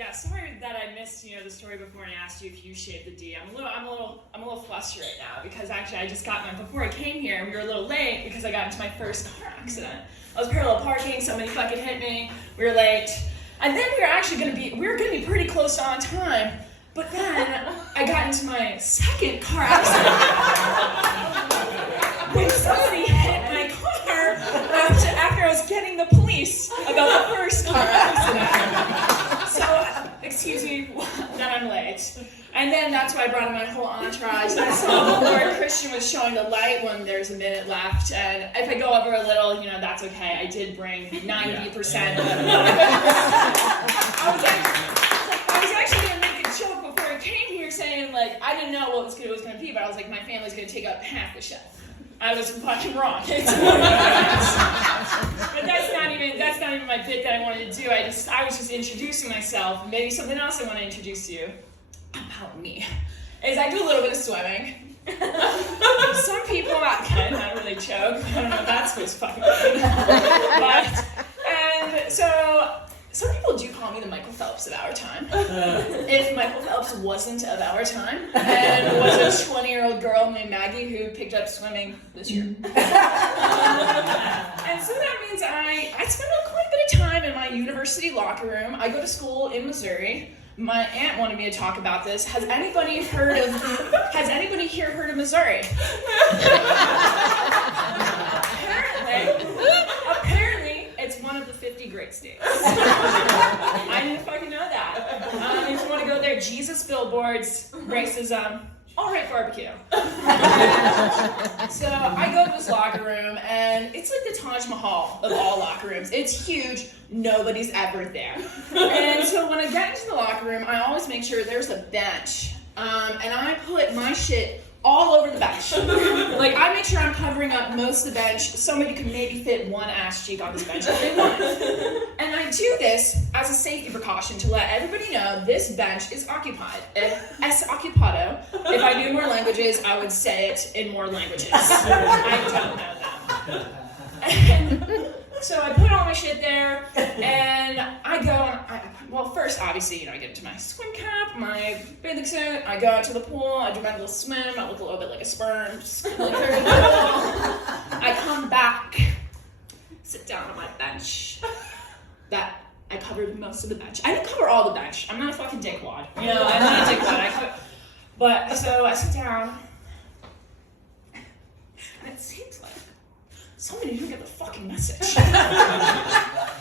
Yeah, sorry that I missed, the story before and asked you if you shaved the D. I'm a little flustered right now because actually I just got before I came here, we were a little late because I got into my first car accident. I was parallel parking, somebody fucking hit me, we were late. And then we were gonna be pretty close to on time, but then I got into my second car accident. When somebody hit my car after I was getting the police about the first car accident. So, excuse me that I'm late. And then that's why I brought in my whole entourage. And I saw the Lord Christian was showing the light when there's a minute left. And if I go over a little, that's okay. I did bring 90%. I was actually going to make a joke before I came here saying, I didn't know what it was going to be, but I was like, my family's going to take up half the shelf. I was fucking wrong. But that's not even my bit that I wanted to do. I was just introducing myself. Maybe something else I want to introduce you about me is I do a little bit of swimming. Some people, not really choke. I don't know if that's supposed to fucking mean. And so some people do call me the Michael Phelps of our time. If Michael Phelps wasn't of our time and was a 20-year-old girl named Maggie who picked up swimming this year. And so that means I spend quite a bit of time in my university locker room. I go to school in Missouri. My aunt wanted me to talk about this. Has anybody here heard of Missouri? Apparently, it's one of the 50 great states. I didn't fucking know that. If you want to go there, Jesus billboards, racism, all right barbecue. So I go to this locker room, and it's like the Taj Mahal of all locker rooms. It's huge. Nobody's ever there. And so when I get into the locker room, I always make sure there's a bench. And I put my shit all over the bench. I make sure I'm covering up most of the bench. Somebody could maybe fit one ass cheek on this bench if they want. And I do this as a safety precaution to let everybody know this bench is occupied. Es occupado. If I knew more languages, I would say it in more languages. I don't know them. And so I put all my shit there, and I go, first, obviously, I get into my swim cap, my bathing suit, I go out to the pool, I do my little swim, I look a little bit like a sperm, just like very cool. I come back, sit down on my bench. I covered most of the bench. I didn't cover all the bench. I'm not a fucking dickwad. I'm not a dickwad. But, so I sit down, and it seems like somebody didn't get the fucking message.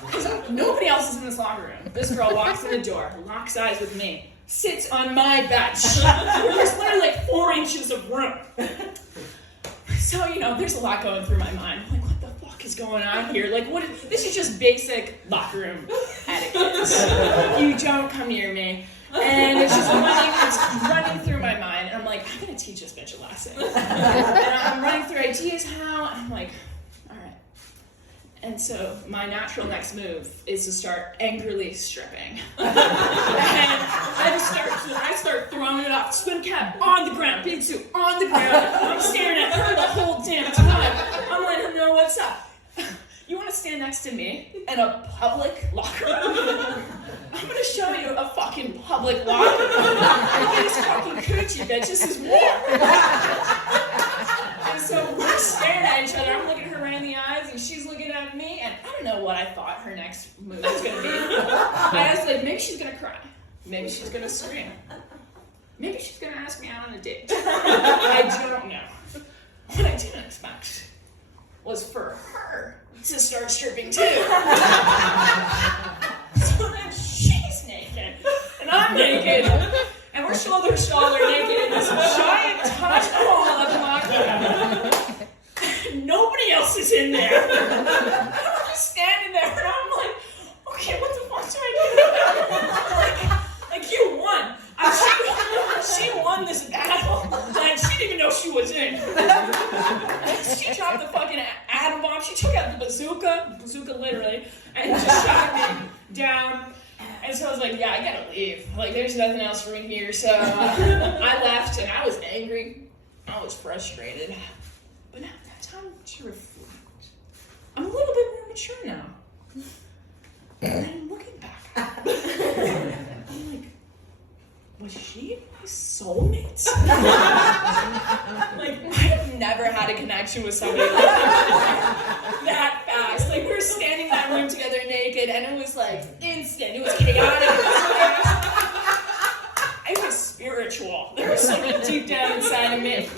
Because nobody else is in this locker room. This girl walks in the door, locks eyes with me, sits on my bench. There's literally 4 inches of room. So, there's a lot going through my mind. I'm like, what the fuck is going on here? This is just basic locker room etiquette. You don't come near me. And it's just running through my mind. And I'm like, I'm going to teach this bitch a lesson. And I'm running through ideas how, and I'm like, and so my natural next move is to start angrily stripping. And I start throwing it off, swim cap on the ground, big suit on the ground. I'm staring at her the whole damn time. I'm letting her know what's up. You want to stand next to me in a public locker room? I'm going to show you a fucking public locker room. This fucking coochie bitch, this is war. And so we're staring at each other. I'm looking at her right in the eyes, and she's looking at me, and I don't know what I thought her next move was going to be. I was like, maybe she's going to cry. Maybe she's going to scream. Maybe she's going to ask me out on a date. I don't know. What I didn't expect was for her to start stripping too. So then she's naked, and I'm naked, and we're shoulder to shoulder naked in this giant Taj Mahal of locker room. Nobody else is in there. I'm just standing there, and I'm like, okay, what the fuck do I do? Like you won. She won this battle, and she didn't even know she was in. She dropped the fucking atom bomb. She took out the bazooka literally, and just shot me down. And so I was like, yeah, I gotta leave. There's nothing else for me here. So I left, and I was angry. I was frustrated. But now that time to reflect. I'm a little bit more mature now. And looking back, soulmates? Like, I have never had a connection with somebody like that fast. Like, we were standing in that room together naked, and it was like instant. It was chaotic. It was spiritual. There was something deep down inside of me.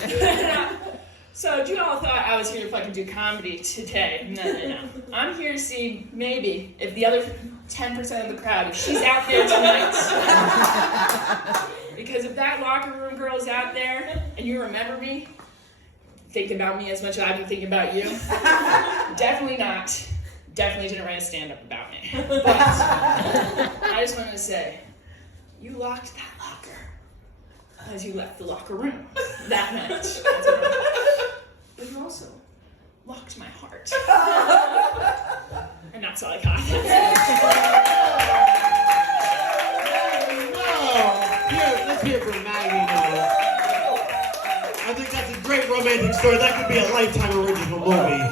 So you all thought I was here to fucking do comedy today. No. I'm here to see maybe if the other 10% of the crowd, if she's out there tonight. Because if that locker room girl is out there and you remember me, thinking about me as much as I've been thinking about you, definitely not. Definitely didn't write a stand-up about me. But I just wanted to say, you locked that locker as you left the locker room that night. That's what but you also locked my heart. And that's all I got. Let's hear from Maggie Noe. I think that's a great romantic story. That could be a Lifetime original movie.